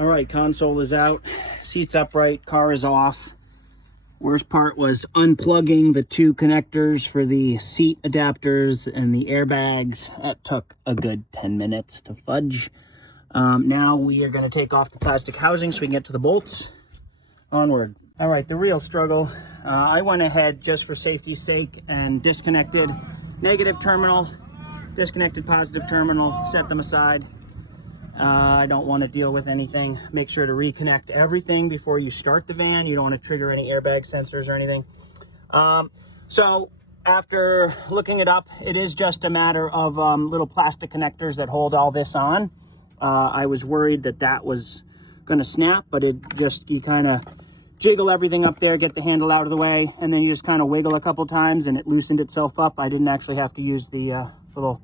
All right, console is out, seat's upright, car is off. Worst part was unplugging the two connectors for the seat adapters and the airbags. That took a good 10 minutes to fudge. Now we are going to take off the plastic housing so we can get to the bolts. Onward. All right, the real struggle. I went ahead just for safety's sake and disconnected negative terminal, disconnected positive terminal, set them aside. I don't want to deal with anything. Make sure to reconnect everything before you start the van. You don't want to trigger any airbag sensors or anything. So after looking it up, it is just a matter of little plastic connectors that hold all this on. I was worried that that was going to snap, but you kind of jiggle everything up there, get the handle out of the way, and then you just kind of wiggle a couple times and it loosened itself up. I didn't actually have to use the little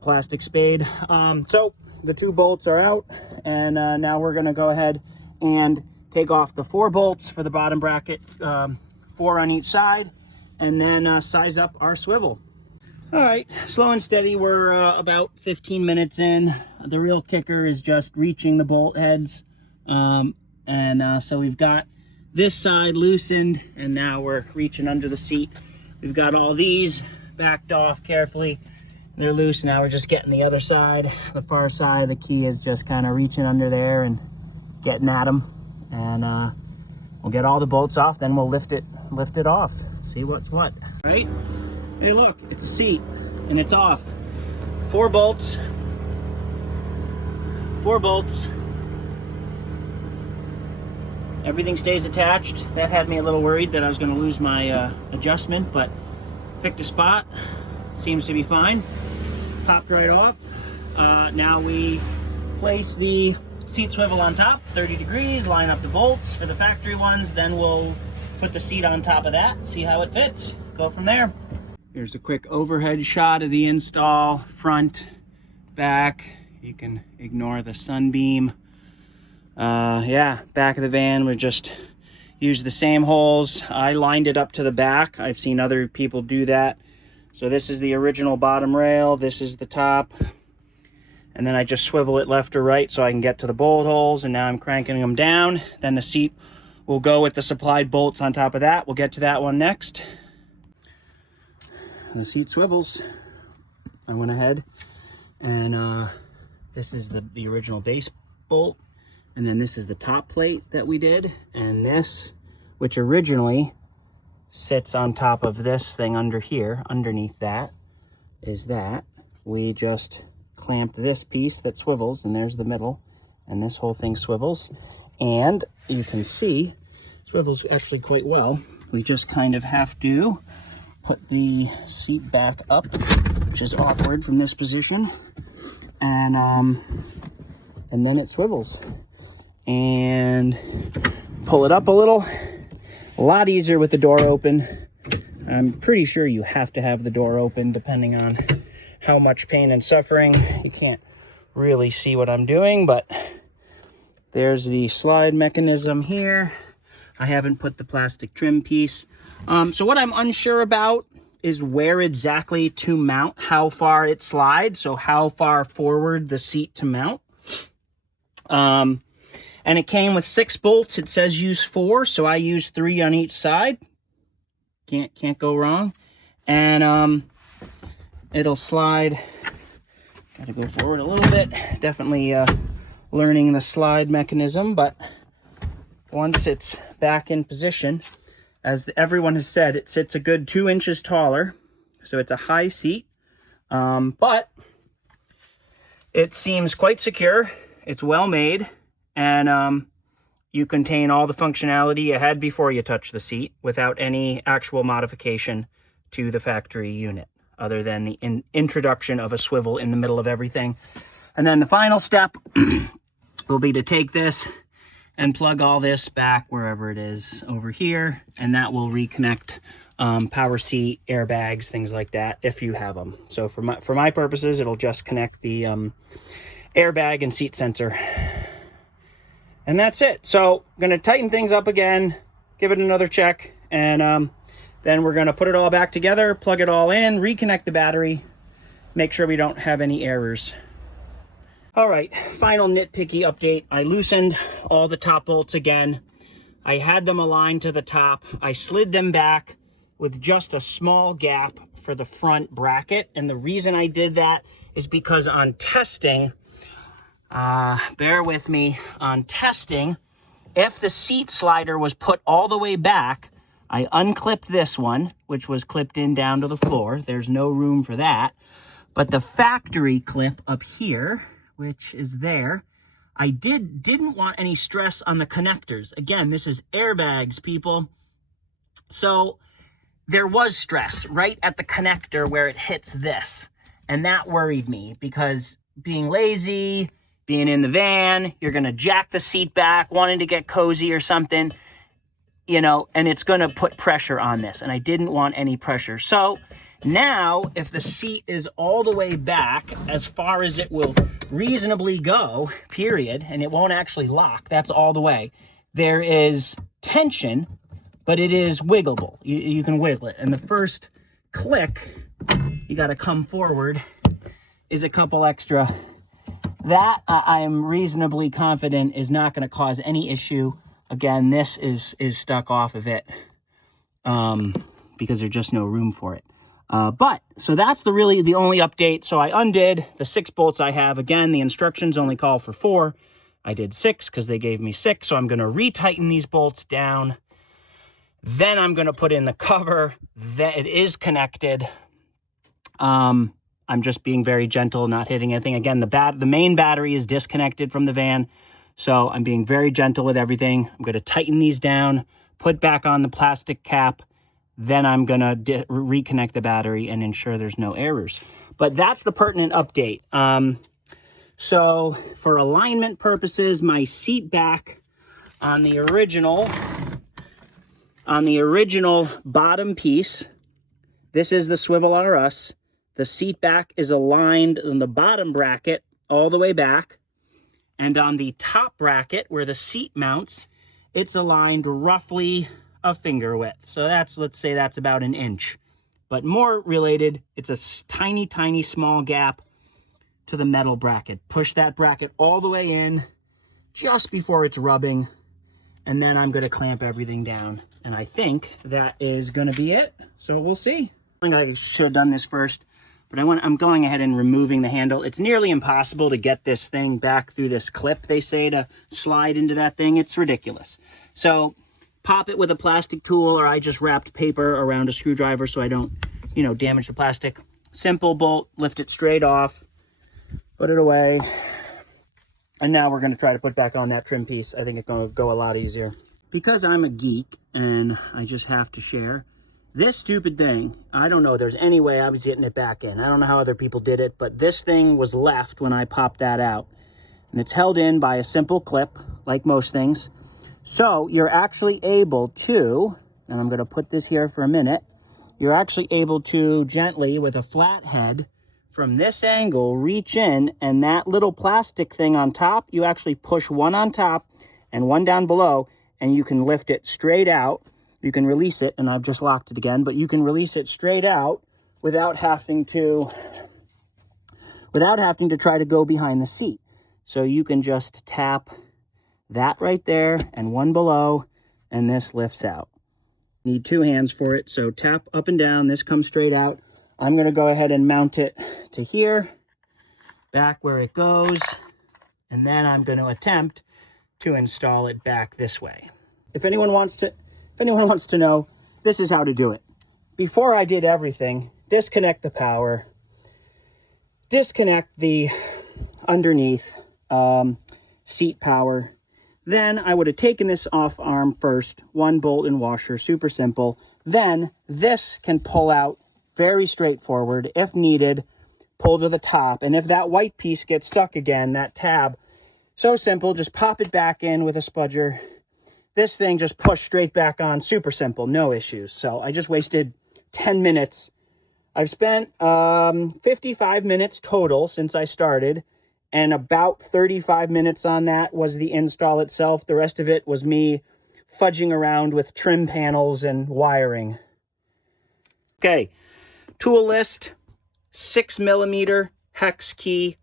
plastic spade. So the two bolts are out, and now we're going to go ahead and take off the 4 bolts for the bottom bracket, 4 on each side, and then size up our swivel. All right, slow and steady. We're about 15 minutes in. The real kicker is just reaching the bolt heads. So we've got this side loosened, and now we're reaching under the seat. We've got all these backed off carefully. They're loose. Now we're just getting the other side, the far side. The key is just kind of reaching under there and getting at them. And we'll get all the bolts off, then we'll lift it off. See what's what, right? Hey, look, it's a seat and it's off. 4 bolts. 4 bolts. Everything stays attached. That had me a little worried that I was going to lose my adjustment, but picked a spot. Seems to be fine. Popped right off. Now we place the seat swivel on top, 30 degrees, line up the bolts for the factory ones, then we'll put the seat on top of that, see how it fits, go from there. Here's a quick overhead shot of the install, front, back. You can ignore the sunbeam. Yeah, back of the van, we just used the same holes. I lined it up to the back. I've seen other people do that. So this is the original bottom rail, this is the top, and then I just swivel it left or right so I can get to the bolt holes, and now I'm cranking them down. Then the seat will go with the supplied bolts on top of that. We'll get to that one next. The seat swivels. I went ahead and this is the original base bolt, and then this is the top plate that we did, and this, which originally sits on top of this thing under here, underneath that is that. We just clamped this piece that swivels, and there's the middle, and this whole thing swivels, and you can see swivels actually quite well. We just kind of have to put the seat back up, which is awkward from this position, and then it swivels, and pull it up a little. A lot easier with the door open. I'm pretty sure you have to have the door open depending on how much pain and suffering. You can't really see what I'm doing, but there's the slide mechanism here. I haven't put the plastic trim piece. So what I'm unsure about is where exactly to mount, how far it slides, so how far forward the seat to mount. And it came with 6 bolts. It says use 4, so I used 3 on each side. Can't go wrong. And it'll slide. Got to go forward a little bit. Definitely learning the slide mechanism, but once it's back in position, as everyone has said, it sits a good 2 inches taller, so it's a high seat, but it seems quite secure. It's well made. And you contain all the functionality you had before you touch the seat without any actual modification to the factory unit, other than the introduction of a swivel in the middle of everything. And then the final step will be to take this and plug all this back wherever it is over here, and that will reconnect power seat, airbags, things like that, if you have them. So for my purposes, it'll just connect the airbag and seat sensor. And that's it. So I'm going to tighten things up again, give it another check, and then we're going to put it all back together, plug it all in, reconnect the battery, make sure we don't have any errors. All right, final nitpicky update. I loosened all the top bolts again. I had them aligned to the top. I slid them back with just a small gap for the front bracket. And the reason I did that is because on testing, bear with me, on testing, if the seat slider was put all the way back, I unclipped this one, which was clipped in down to the floor. There's no room for that. But the factory clip up here, which is there, I didn't want any stress on the connectors. Again, this is airbags, people. So there was stress right at the connector where it hits this. And that worried me because being lazy, being in the van, you're going to jack the seat back, wanting to get cozy or something, you know, and it's going to put pressure on this. And I didn't want any pressure. So now, if the seat is all the way back as far as it will reasonably go, period, and it won't actually lock, that's all the way, there is tension, but it is wiggleable. You can wiggle it. And the first click, you got to come forward, is a couple extra. That I am reasonably confident is not going to cause any issue. Again, this is stuck off of it because there's just no room for it. So that's really the only update. So I undid the 6 bolts I have. Again, the instructions only call for 4. I did 6 because they gave me 6. So I'm going to retighten these bolts down. Then I'm going to put in the cover. That it is connected. I'm just being very gentle, not hitting anything. Again, the main battery is disconnected from the van. So I'm being very gentle with everything. I'm going to tighten these down, put back on the plastic cap. Then I'm going to reconnect the battery and ensure there's no errors. But that's the pertinent update. So for alignment purposes, my seat back on the original bottom piece, this is the SwivelRus. The seat back is aligned in the bottom bracket all the way back. And on the top bracket where the seat mounts, it's aligned roughly a finger width. So let's say that's about an inch. But more related, it's a tiny, tiny small gap to the metal bracket. Push that bracket all the way in just before it's rubbing. And then I'm going to clamp everything down. And I think that is going to be it. So we'll see. I think I should have done this first. But I'm going ahead and removing the handle. It's nearly impossible to get this thing back through this clip, they say, to slide into that thing. It's ridiculous. So pop it with a plastic tool, or I just wrapped paper around a screwdriver so I don't, damage the plastic. Simple bolt, lift it straight off, put it away. And now we're going to try to put back on that trim piece. I think it's going to go a lot easier. Because I'm a geek and I just have to share, this stupid thing, I don't know, there's any way I was getting it back in. I don't know how other people did it, but this thing was left when I popped that out. And it's held in by a simple clip, like most things. So you're actually able to, and I'm going to put this here for a minute, you're actually able to gently, with a flat head, from this angle, reach in, and that little plastic thing on top, you actually push one on top and one down below, and you can lift it straight out. You can release it, and I've just locked it again, but you can release it straight out without having to try to go behind the seat. So you can just tap that right there and one below, and this lifts out. Need 2 hands for it, so tap up and down. This comes straight out. I'm going to go ahead and mount it to here, back where it goes, and then I'm going to attempt to install it back this way. If anyone wants to know, this is how to do it. Before I did everything, disconnect the power, disconnect the underneath seat power. Then I would have taken this off arm first, 1 bolt and washer, super simple. Then this can pull out very straightforward. If needed, pull to the top. And if that white piece gets stuck again, that tab, so simple, just pop it back in with a spudger. This thing just pushed straight back on, super simple, no issues. So I just wasted 10 minutes. I've spent 55 minutes total since I started, and about 35 minutes on that was the install itself. The rest of it was me fudging around with trim panels and wiring. Okay, tool list, 6mm hex key,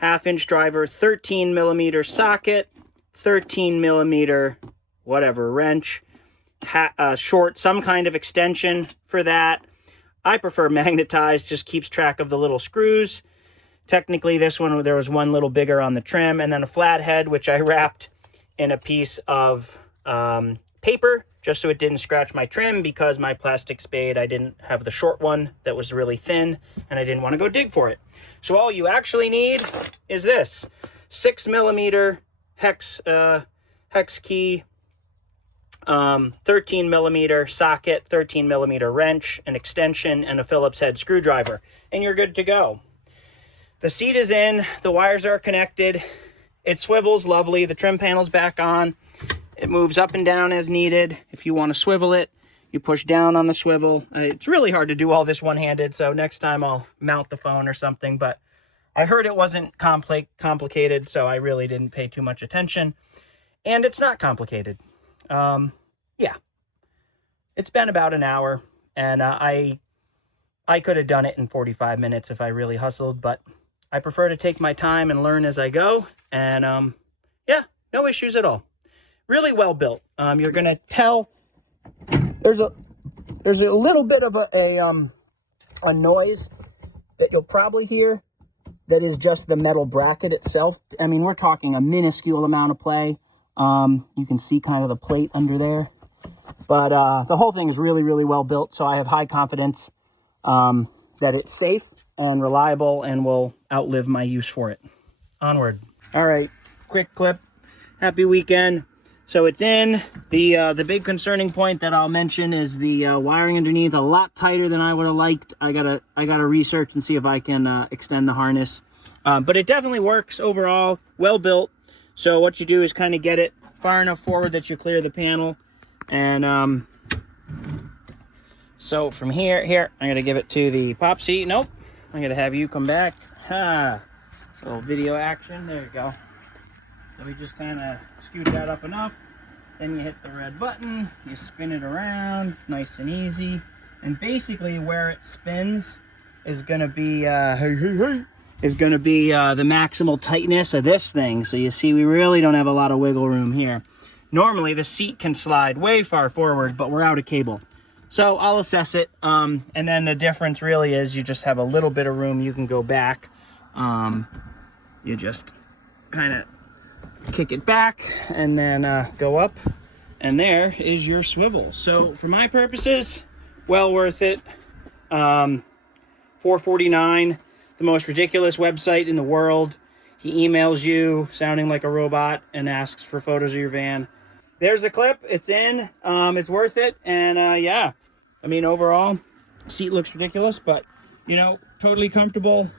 1/2-inch driver, 13 millimeter socket, 13 millimeter whatever wrench, short, some kind of extension for that. I prefer magnetized, just keeps track of the little screws. Technically this one, there was one little bigger on the trim, and then a flathead, which I wrapped in a piece of paper just so it didn't scratch my trim, because my plastic spade, I didn't have the short one that was really thin and I didn't want to go dig for it. So all you actually need is this 6 millimeter hex key, 13 millimeter socket, 13 millimeter wrench, an extension, and a Phillips head screwdriver, and you're good to go. The seat is in, the wires are connected, it swivels lovely, the trim panel's back on. It moves up and down as needed. If you want to swivel it, you push down on the swivel. It's really hard to do all this one-handed, so next time I'll mount the phone or something, but I heard it wasn't complicated, so I really didn't pay too much attention. And it's not complicated. Yeah. It's been about an hour, and I could have done it in 45 minutes if I really hustled, but I prefer to take my time and learn as I go, and yeah, no issues at all. Really well built. You're gonna tell there's a little bit of a noise that you'll probably hear that is just the metal bracket itself. I mean, we're talking a minuscule amount of play. You can see kind of the plate under there, but the whole thing is really, really well built, so I have high confidence that it's safe and reliable and will outlive my use for it. Onward. All right, quick clip. Happy weekend. So it's in. The big concerning point that I'll mention is the wiring underneath, a lot tighter than I would have liked. I gotta research and see if I can extend the harness. But it definitely works overall, well built. So what you do is kind of get it far enough forward that you clear the panel. And so from here, I'm gonna give it to the pop seat. Nope, I'm gonna have you come back. Ha, little video action, there you go. Let me just kind of scoot that up enough. Then you hit the red button, you spin it around, nice and easy. And basically where it spins is gonna be, the maximal tightness of this thing. So you see, we really don't have a lot of wiggle room here. Normally the seat can slide way far forward, but we're out of cable. So I'll assess it. And then the difference really is you just have a little bit of room. You can go back. You just kind of kick it back and then go up, and there is your swivel. So for my purposes, well worth it. $4.49, the most ridiculous website in the world. He emails you sounding like a robot and asks for photos of your van. There's the clip, it's in. It's worth it. And yeah, I mean, overall seat looks ridiculous, but you know, totally comfortable.